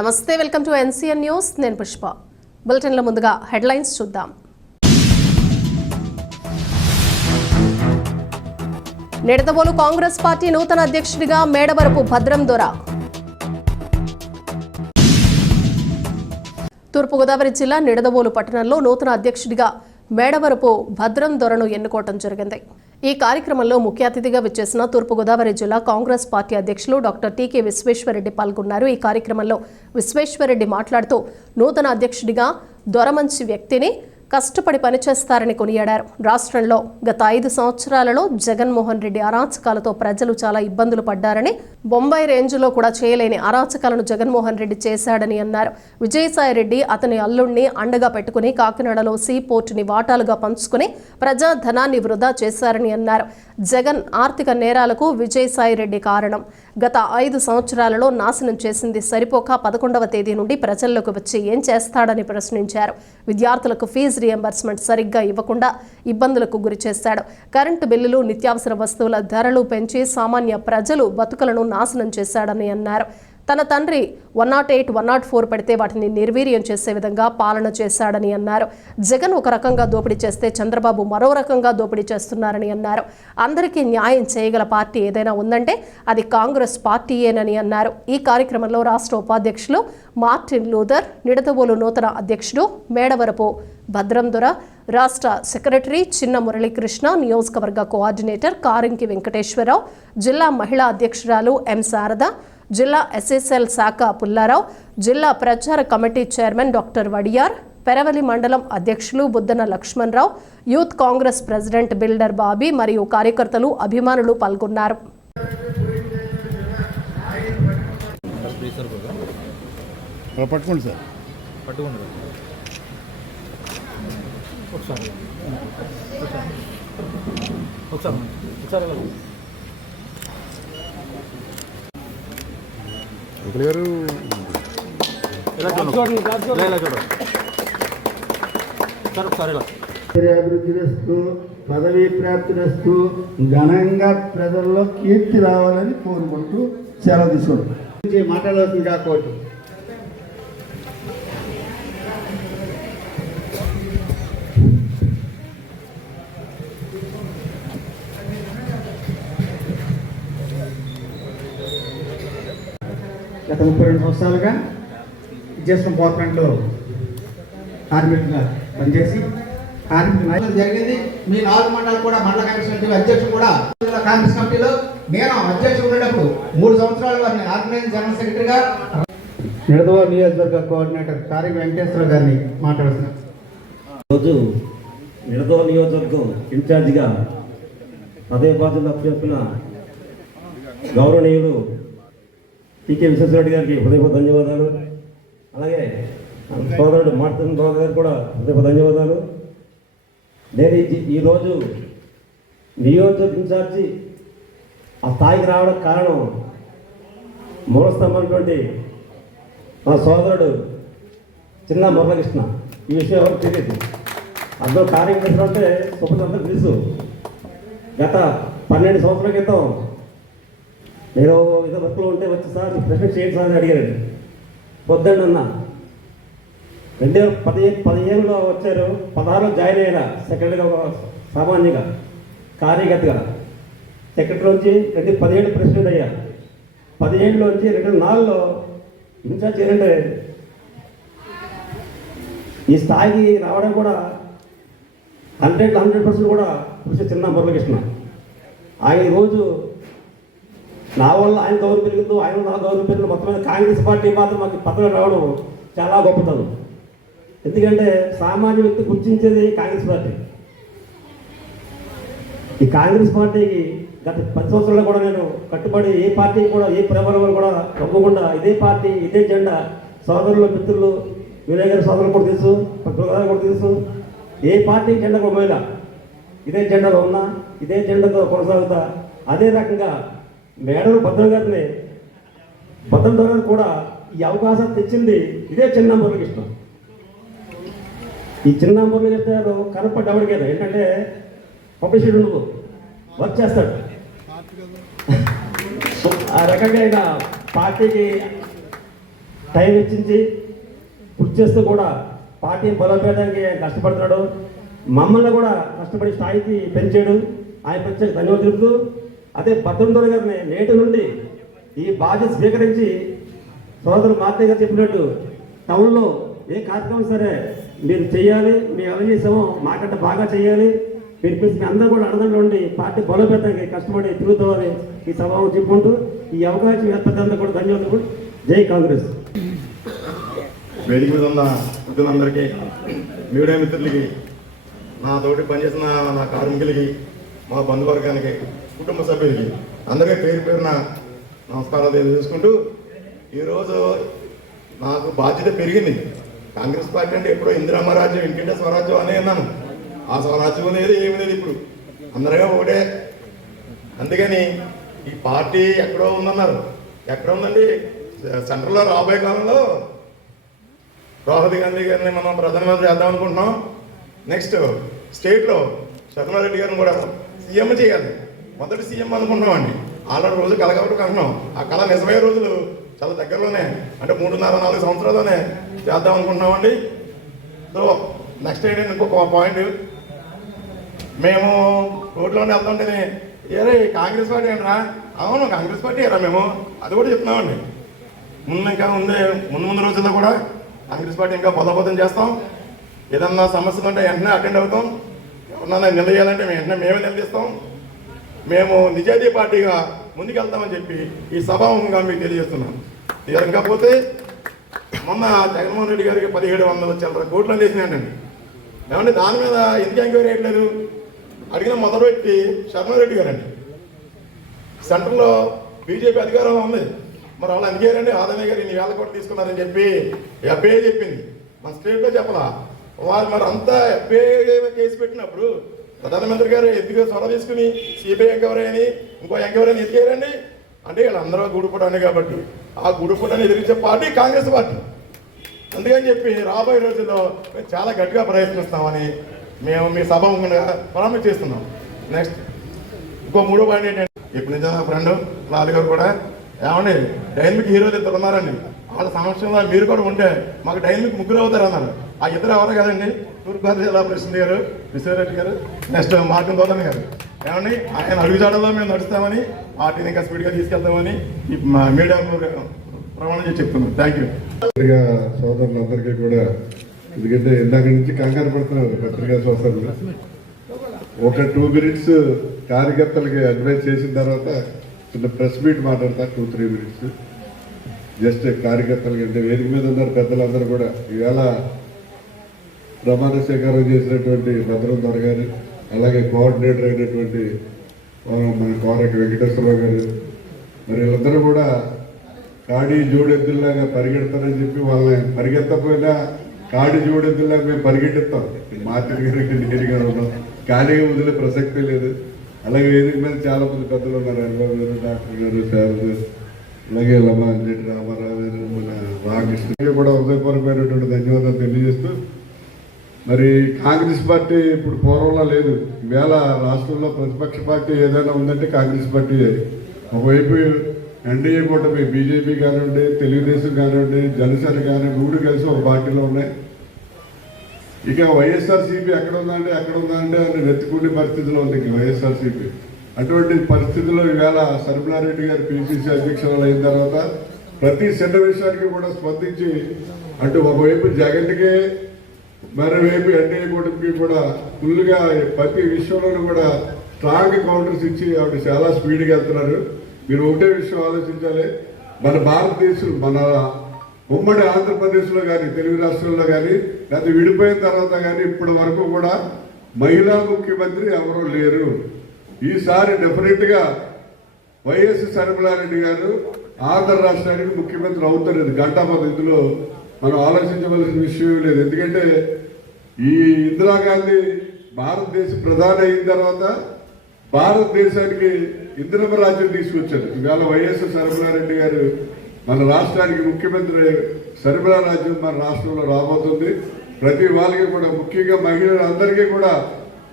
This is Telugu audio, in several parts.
నమస్తే, వెల్కమ్ టు ఎన్సీఎన్ న్యూస్. నేను పుష్ప. బులెటిన్లో ముందుగా హెడ్లైన్స్ చూద్దాం. నిడదవోలు కాంగ్రెస్ పార్టీ నూతన అధ్యక్షుడిగా మేడవరపు భద్రం దొర. తూర్పుగోదావరి జిల్లా నిడదవోలు పట్టణంలో నూతన అధ్యక్షుడిగా మేడవరపు భద్రం దొరను ఎన్నుకోవడం జరిగింది. ఈ కార్యక్రమంలో ముఖ్య అతిథిగా విచ్చేసిన తూర్పుగోదావరి జిల్లా కాంగ్రెస్ పార్టీ అధ్యక్షులు డాక్టర్ టీకే విశ్వేశ్వరరెడ్డి పాల్గొన్నారు. ఈ కార్యక్రమంలో విశ్వేశ్వరరెడ్డి మాట్లాడుతూ నూతన అధ్యక్షుడిగా దొర మంచి వ్యక్తిని, కష్టపడి పనిచేస్తారని కొనియాడారు. రాష్ట్రంలో గత 5 సంవత్సరాలలో జగన్మోహన్ రెడ్డి అరాచకాలతో ప్రజలు చాలా ఇబ్బందులు పడ్డారని, బొంబాయి రేంజ్లో కూడా చేయలేని అరాచకాలను జగన్మోహన్ రెడ్డి చేశాడని అన్నారు. విజయసాయిరెడ్డి అతని అల్లుడిని అండగా పెట్టుకుని కాకినాడలో సీ పోర్టుని వాటాలుగా పంచుకుని ప్రజాధనాన్ని వృధా చేశారని అన్నారు. జగన్ ఆర్థిక నేరాలకు విజయసాయిరెడ్డి కారణం. గత 5 సంవత్సరాలలో నాశనం చేసింది సరిపోక 11వ తేదీ నుండి ప్రజల్లోకి వచ్చి ఏం చేస్తాడని ప్రశ్నించారు. విద్యార్థులకు ఫీజు రియంబర్స్మెంట్ సరిగ్గా ఇవ్వకుండా ఇబ్బందులకు గురి చేశాడు. కరెంటు బిల్లులు, నిత్యావసర వస్తువుల ధరలు పెంచి సామాన్య ప్రజలు బతుకులను నాశనం చేశాడని అన్నారు. తన తండ్రి 108, 104 పెడితే వాటిని నిర్వీర్యం చేసే విధంగా పాలన చేశాడని అన్నారు. జగన్ ఒక రకంగా దోపిడీ చేస్తే చంద్రబాబు మరో రకంగా దోపిడీ చేస్తున్నారని అన్నారు. అందరికీ న్యాయం చేయగల పార్టీ ఏదైనా ఉందంటే అది కాంగ్రెస్ పార్టీయేనని అన్నారు. ఈ కార్యక్రమంలో రాష్ట్ర ఉపాధ్యక్షులు మార్టిన్ లూథర్, నిడదవోలు నూతన అధ్యక్షుడు మేడవరపు భద్రం దొర, రాష్ట్ర సెక్రటరీ చిన్న మురళీకృష్ణ, నియోజకవర్గ కోఆర్డినేటర్ కారింకి వెంకటేశ్వరరావు, జిల్లా మహిళా అధ్యక్షురాలు ఎం శారద, జిల్లా ఎస్ఎస్ఎల్ శాఖ పుల్లారావు, జిల్లా ప్రచార committee chairman doctor Vadiyar, Peravali మండలం అధ్యక్షులు Buddana Lakshmanarao, youth Congress president builder Bobby మరియు కార్యకర్తలు, అభిమానులు పాల్గొన్నారు. అభివృద్ధిస్తూ పదవీ ప్రాప్తిస్తూ ఘనంగా ప్రజల్లో కీర్తి రావాలని కోరుకుంటూ సెలవు తీసుకోవడం మాట్లాడవలసిందిగా కోరు. గత 32 సంవత్సరాలుగా విజయనగరం గవర్నమెంట్లో కార్మికులుగా పనిచేసి కార్మిక నాయకులు జరిగింది. మీ 4 మండలాలు కూడా మండల కాంగ్రెస్ కమిటీ అధ్యక్షుడు కూడా కాంగ్రెస్ కమిటీలో నేను అధ్యక్షుడు ఉండేటప్పుడు 3 సంవత్సరాలు వారిని ఆర్గనైజింగ్ జనరల్ సెక్రటరీగా నిడదవోలు నియోజకవర్గ కోఆర్డినేటర్ కారింకి వెంకటేశ్వర గారిని మాట్లాడుతున్నారు. రోజు నిడదవోలు నియోజకవర్గం ఇన్ఛార్జిగా పదవి బాధ్యతలు అప్పచెప్పిన గౌరవనీయులు టీకే విశ్వేశ్వరరెడ్డి గారికి హృదయపూర్వక ధన్యవాదాలు. అలాగే సోదరుడు మార్టిన్ గౌడ్ గారికి కూడా హృదయపూర్వక ధన్యవాదాలు. నేను ఈరోజు నియోజకవర్గ ఇన్ఛార్జి ఆ స్థాయికి రావడానికి కారణం మూలస్తంభమైనటువంటి మా సోదరుడు చిన్న మురళకృష్ణ. ఈ విషయం ఎవరికి తెలియదు. అందులో కార్యకర్తలు అంటే సుప్రతంత్రం తెలుసు. గత 12 సంవత్సరాల క్రితం నేను ఏదో వర్క్లో ఉంటే వచ్చి సార్ ప్రశ్న చేయండి సార్ అని అడిగారు. పొద్దున్న అన్న 2015లో వచ్చారు, 16లో జాయిన్ అయ్యారా సెక్రటరీగా, సామాన్యంగా కార్యకర్తగా. సెక్రటరీ నుంచి 2017 ప్రెసిడెంట్ అయ్యా. 17లో నుంచి 2004లో ఇన్ఛార్జ్ చేయాలంటే ఈ స్థాయికి రావడం కూడా 100% కూడా కృషి చిన్న మురళకృష్ణ. ఆయన రోజు నా వల్ల ఆయన గౌరవం పెరుగుతూ, ఆయన నా గౌరవం పెరుగుతూ, మొత్తం కాంగ్రెస్ పార్టీ మాత్రం మాకు పదవి రావడం చాలా గొప్పతనం. ఎందుకంటే సామాన్య వ్యక్తి గుర్తించేది కాంగ్రెస్ పార్టీ. ఈ కాంగ్రెస్ పార్టీకి గత 10 సంవత్సరాల్లో కూడా నేను కట్టుబడి ఏ పార్టీకి కూడా ఏ ప్రబలం కూడా తప్పకుండా ఇదే పార్టీ, ఇదే జెండా. సోదరులు, మిత్రులు, వినయ్ గారి సోదరులు కూడా తెలుసు, ప్రజలు కూడా తెలుసు. ఏ పార్టీ జెండా కూడా ఇదే జెండాలో ఉన్నా, ఇదే జెండాతో కొనసాగుతా. అదే రకంగా మేడలు భద్రం గారిని, భద్రం గారిని కూడా ఈ అవకాశం తెచ్చింది ఇదే చిన్న మురళకృష్ణ. ఈ చిన్న మురళకృష్ణ గారు కనపడ్డవాడికి ఏంటంటే పబ్లిసిటీ నువ్వు వర్క్ చేస్తాడు. ఆ రకంగా ఆయన పార్టీకి టైం వెచ్చించి కృషి చేస్తూ కూడా పార్టీని బలోపేతానికి ఆయన కష్టపడుతున్నాడు. మమ్మల్ని కూడా కష్టపడి స్థాయికి పెంచాడు. ఆయన ప్రత్యేక ధన్యవాదాలు తెలుపుతూ, అదే భద్రం గారిని నేటి నుండి ఈ బాధ్యత స్వీకరించి సోదరు మార్తయ్య గారు చెప్పినట్టు టౌన్లో ఏ కార్యక్రమం సరే మీరు చేయాలి, మేము ఎవరు చేసామో మాకంటే బాగా చేయాలి, మీరు ప్లీజ్ మీ అందరూ కూడా అండగా ఉండి పార్టీ బలోపేతానికి కష్టపడి తిరుగుతామని ఈ సభను చెప్పుకుంటూ ఈ అవకాశం ఏర్పడ్డందుకు కూడా ధన్యవాదాలు. జై కాంగ్రెస్. వేదిక మీద ఉన్న మిత్రులందరికీ, మీడియా మిత్రులకి, నా తోటి పనిచేసిన నా కార్మికులకి, మా బంధువర్గానికి, కుటుంబ సభ్యులకి అందరికీ పేరు పేరున నమస్కారాలు తెలియజేసుకుంటూ, ఈరోజు నాకు బాధ్యత పెరిగింది. కాంగ్రెస్ పార్టీ అంటే ఎప్పుడో ఇందిరమ్మ రాజ్యం, ఇంటింటే స్వరాజ్యం అనే అన్నాను. ఆ స్వరాజ్యం అనేది ఏమి లేదు, ఇప్పుడు అందరిగా ఒకటే. అందుకని ఈ పార్టీ ఎక్కడో ఉందన్నారు, ఎక్కడ ఉందండి? సెంట్రల్లో రాబోయే కాలంలో రాహుల్ గాంధీ గారిని మనం ప్రధానమంత్రి చేద్దాం అనుకుంటున్నాం. నెక్స్ట్ స్టేట్లో శర్మారెడ్డి గారిని కూడా సీఎం చేయాలి, మొదటి సీఎం అనుకుంటున్నామండి. ఆల్రెడీ రోజు కల కాబట్టి అంటున్నాం, ఆ కళ నిజమయ్యే రోజులు చాలా దగ్గరలోనే, అంటే 3.5-4 సంవత్సరాల్లోనే చేద్దాం అనుకుంటున్నామండి. సో నెక్స్ట్ ఏంటంటే ఇంకొక పాయింట్, మేము రోడ్లోనే వెళ్తుంటేనే ఏరే కాంగ్రెస్ పార్టీ ఏంట్రా? అవును కాంగ్రెస్ పార్టీ ఏరా మేము, అది కూడా చెప్తున్నామండి. ఇంకా ముందు రోజుల్లో కూడా కాంగ్రెస్ పార్టీ ఇంకా బలోపేతం చేస్తాం. ఏదన్నా సమస్యలు ఉంటే వెంటనే అటెండ్ అవుతాం. ఎవరన్నా నిలదీయాలంటే మేమే నిలదీస్తాం. మేము నిజాయితీ పార్టీగా ముందుకెళ్తామని చెప్పి ఈ సభాముఖంగా మీకు తెలియజేస్తున్నాం. కాకపోతే మొన్న జగన్మోహన్ రెడ్డి గారికి 1700 చిల్లర కోట్లు వేసినాయండి. ఏమంటే దాని మీద ఎందుకు ఎంక్వైరీ వేయట్లేదు అడిగిన మొదలు పెట్టి శర్మారెడ్డి గారండి. సెంట్రల్లో బీజేపీ అధికారంలో ఉంది, మరి వాళ్ళు అందుకేరండి ఆదాయ గారు 2,000 కోట్లు తీసుకున్నారని చెప్పి ఎఫ్ఐఏ చెప్పింది. మన స్టేట్లో చెప్పలా. వాళ్ళు మరి అంతా ఎఫ్ఐఏ కేసు పెట్టినప్పుడు ప్రధానమంత్రి గారు ఎందుకు చొరవ తీసుకుని సిబిఐ ఎంక్వైరీ అని ఇంకో ఎంక్వైరీ అని ఎదిగారండి. అంటే వీళ్ళందరూ గూడుపడాలి కాబట్టి ఆ గూడుపడాన్ని ఎదిరించే పార్టీ కాంగ్రెస్ పార్టీ. అందుకని చెప్పి రాబోయే రోజుల్లో మేము చాలా గట్టిగా ప్రయత్నిస్తామని మేము మీ సభ ప్రారంభం చేస్తున్నాం. నెక్స్ట్ ఇంకో 3వ పాయింట్ ఏంటంటే, ఇప్పుడు నిజంగా ఫ్రెండ్ లాలి గారు కూడా ఏమండి డైనమిక్ హీరోలు 2 ఉన్నారండి, వాళ్ళ సమక్షంలో మీరు కూడా ఉంటే మాకు డైనమిక్ 3 అవుతారు అన్నారు. ఆ 2 ఎవరు కదండి, తూర్పుగోదావరి జిల్లా ప్రెసిడెంట్ గారు విశ్వరెడ్డి గారు, నెక్స్ట్ మార్టిన్ తోటన్ గారు. ఏమండి ఆయన అడుగుజాడల్లో మేము నడుస్తామని, పార్టీని ఇంకా స్పీడ్గా తీసుకెళ్తామని ఈ మీడియా ప్రమాణం చేసి చెప్తున్నాం. Thank you. సోదరులందరికీ కూడా, ఎందుకంటే ఇందాక నుంచి కంగారు పడుతున్నారు పత్రికా సోదరులు. ఒక 2 మినిట్స్ కార్యకర్తలకి అడ్వైస్ చేసిన తర్వాత చిన్న ప్రెస్ మీట్ మాట్లాడతా 2-3 మినిట్స్ జస్ట్ కార్యకర్తలకి. అంటే వేదిక మీద ఉన్నారు పెద్దలందరూ కూడా. ఈవేళ ప్రమాణ స్వీకారం చేసినటువంటి భద్రం దొర గారు, అలాగే కోఆర్డినేటర్ అయినటువంటి మన కోరటి వెంకటేశ్వరరావు గారు, మరి వీళ్ళందరూ కూడా కాడి జోడెద్దుల్లాగా పరిగెడతారని చెప్పి వాళ్ళని పరిగెత్తపోయినా కాడి జోడెద్దుల్లాగా మేము పరిగెట్టిస్తాం. మార్కెట్ గారికి నేరుగా ఉన్నాం, ఖాళీగా వదిలే ప్రసక్తే లేదు. అలాగే వేదిక మీద చాలా మంది పెద్దలు ఉన్నారు, హరిబాబు గారు, డాక్టర్ గారు, శారద, అలాగే అంజటి రామారావు గారు, మన రామకృష్ణ కూడా హృదయపూర్వకమైనటువంటి ధన్యవాదాలు తెలియజేస్తూ, మరి కాంగ్రెస్ పార్టీ ఇప్పుడు పూర్వంలో లేదు. ఈవేళ రాష్ట్రంలో ప్రతిపక్ష పార్టీ ఏదైనా ఉందంటే కాంగ్రెస్ పార్టీ. ఒకవైపు ఎన్డీఏ కూటమి బీజేపీ కానివ్వండి, తెలుగుదేశం కానివ్వండి, జనసేన కానివ్వండి, 3 కలిసి ఒక పార్టీలో ఉన్నాయి. ఇక వైఎస్ఆర్సీపీ ఎక్కడ ఉందంటే అని వెతుకునే పరిస్థితిలో ఉంది ఇక వైఎస్ఆర్సీపీ. అటువంటి పరిస్థితుల్లో ఈవేళ సర్మిలారెడ్డి గారు పిసిసి అధ్యక్షురాలు అయిన తర్వాత ప్రతి చిన్న విషయానికి కూడా స్పందించి, అటు ఒకవైపు జగన్కే మరోవైపు ఎన్డీఏ కూటమికి కూడా ఫుల్గా ప్రతి విషయంలోనూ కూడా స్ట్రాంగ్ కౌంటర్స్ ఇచ్చి ఆవిడ చాలా స్పీడ్గా వెళ్తున్నారు. మీరు ఒకటే విషయం ఆలోచించాలి, మన భారతదేశం, మన ఉమ్మడి ఆంధ్రప్రదేశ్లో కానీ, తెలుగు రాష్ట్రాల్లో కానీ, లేకపోతే విడిపోయిన తర్వాత కానీ ఇప్పటి వరకు కూడా మహిళా ముఖ్యమంత్రి ఎవరూ లేరు. ఈసారి డెఫినెట్గా వైఎస్ శర్మిలారెడ్డి గారు ఆంధ్ర రాష్ట్రానికి ముఖ్యమంత్రి అవుతారు. ఇది గంటాపద, ఇందులో మనం ఆలోచించవలసిన విషయం లేదు. ఎందుకంటే ఈ ఇందిరాగాంధీ భారతదేశ ప్రధాని అయిన తర్వాత భారతదేశానికి ఇందిరమ్మ రాజ్యం తీసుకొచ్చారు. ఇవాళ వైఎస్ శర్మిలారెడ్డి గారు మన రాష్ట్రానికి ముఖ్యమంత్రి. శర్మిలా రాజ్యం మన రాష్ట్రంలో రాబోతుంది. ప్రతి వాళ్ళకి కూడా, ముఖ్యంగా మహిళలందరికీ కూడా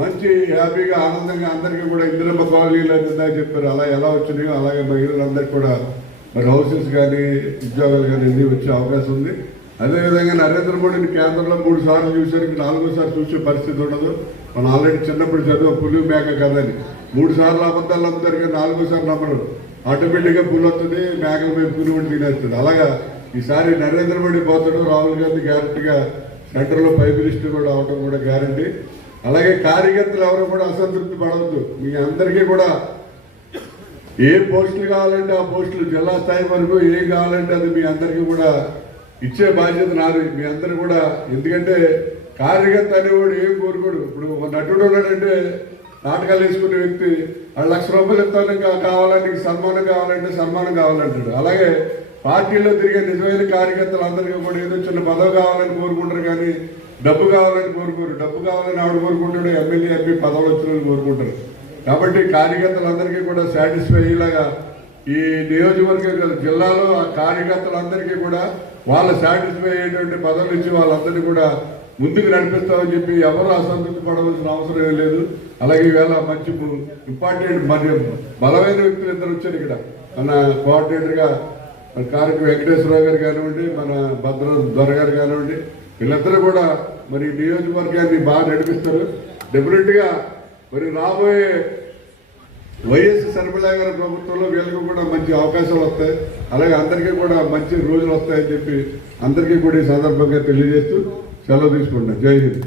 మంచి హ్యాపీగా ఆనందంగా అందరికీ కూడా ఇందిరమ్మ కాలనీలు అని చెప్పారు, అలా ఎలా వచ్చినాయో అలాగే మహిళలందరికీ కూడా మరి హౌసెస్ కానీ ఉద్యోగాలు కానీ అన్నీ వచ్చే అవకాశం ఉంది. అదేవిధంగా నరేంద్ర మోడీని కేంద్రంలో 3 సార్లు చూసారు, 4సారి చూసే పరిస్థితి ఉండదు. మనం ఆల్రెడీ చిన్నప్పుడు చదువు పులి మేక కదని 3 సార్లు అబద్ధాలు నమ్ముతారు కానీ 4సారి నమ్మరు. ఆటోమేటిక్గా పులి వస్తుంది, మేకల మీద పులి ఉండి తినేస్తుంది. అలాగా ఈసారి నరేంద్ర మోడీ పోతాడు, రాహుల్ గాంధీ గ్యారెంటీగా సెంటర్లో ప్రైమ్ మినిస్టర్ కూడా అవడం కూడా గ్యారంటీ. అలాగే కార్యకర్తలు ఎవరు కూడా అసంతృప్తి పడవద్దు. మీ అందరికీ కూడా ఏ పోస్టులు కావాలంటే ఆ పోస్టులు జిల్లా స్థాయి వరకు ఏం కావాలంటే అది మీ అందరికీ కూడా ఇచ్చే బాధ్యత నాది. మీ అందరూ కూడా, ఎందుకంటే కార్యకర్త అనేవాడు ఏం కోరుకోడు. ఇప్పుడు ఒక నటుడు ఉన్నాడంటే నాటకాలు వేసుకునే వ్యక్తి వాళ్ళు ₹1,00,000 ఇస్తాను, ఇంకా కావాలంటే సన్మానం కావాలంటే సన్మానం కావాలంటాడు. అలాగే పార్టీలో తిరిగే నిజమైన కార్యకర్తలు అందరికీ కూడా ఏదో చిన్న పదవి కావాలని కోరుకుంటారు కానీ డబ్బు కావాలని కోరుకోరు. డబ్బు కావాలని ఆవిడ కోరుకుంటాడు, ఎమ్మెల్యే ఎంపీ పదవులు వచ్చిన కోరుకుంటారు. కాబట్టి కార్యకర్తలందరికీ కూడా సాటిస్ఫై అయ్యేలాగా ఈ నియోజకవర్గ జిల్లాలో ఆ కార్యకర్తలందరికీ కూడా వాళ్ళ సాటిస్ఫై అయ్యేటువంటి పదవులు ఇచ్చి వాళ్ళందరినీ కూడా ముందుకు నడిపిస్తామని చెప్పి ఎవరు అసంతృప్తి పడవలసిన అవసరం ఏం లేదు. అలాగే ఈవేళ మంచి ఇంపార్టెంట్ మరి బలమైన వ్యక్తులు ఇద్దరు వచ్చారు ఇక్కడ. మన కోఆర్డినేటర్గా కారక వెంకటేశ్వరరావు గారు కానివ్వండి, మన భద్ర దొర గారు కానివ్వండి, వీళ్ళందరూ కూడా మరి నియోజకవర్గాన్ని బాగా నడిపిస్తారు. డెఫినెట్గా మరి రాబోయే వైఎస్ షర్మిల గారి ప్రభుత్వంలో వీళ్ళకి కూడా మంచి అవకాశాలు వస్తాయి. అలాగే అందరికీ కూడా మంచి రోజులు వస్తాయని చెప్పి అందరికీ కూడా ఈ సందర్భంగా తెలియజేస్తూ సెలవు తీసుకుంటున్నాను. జై హింద్.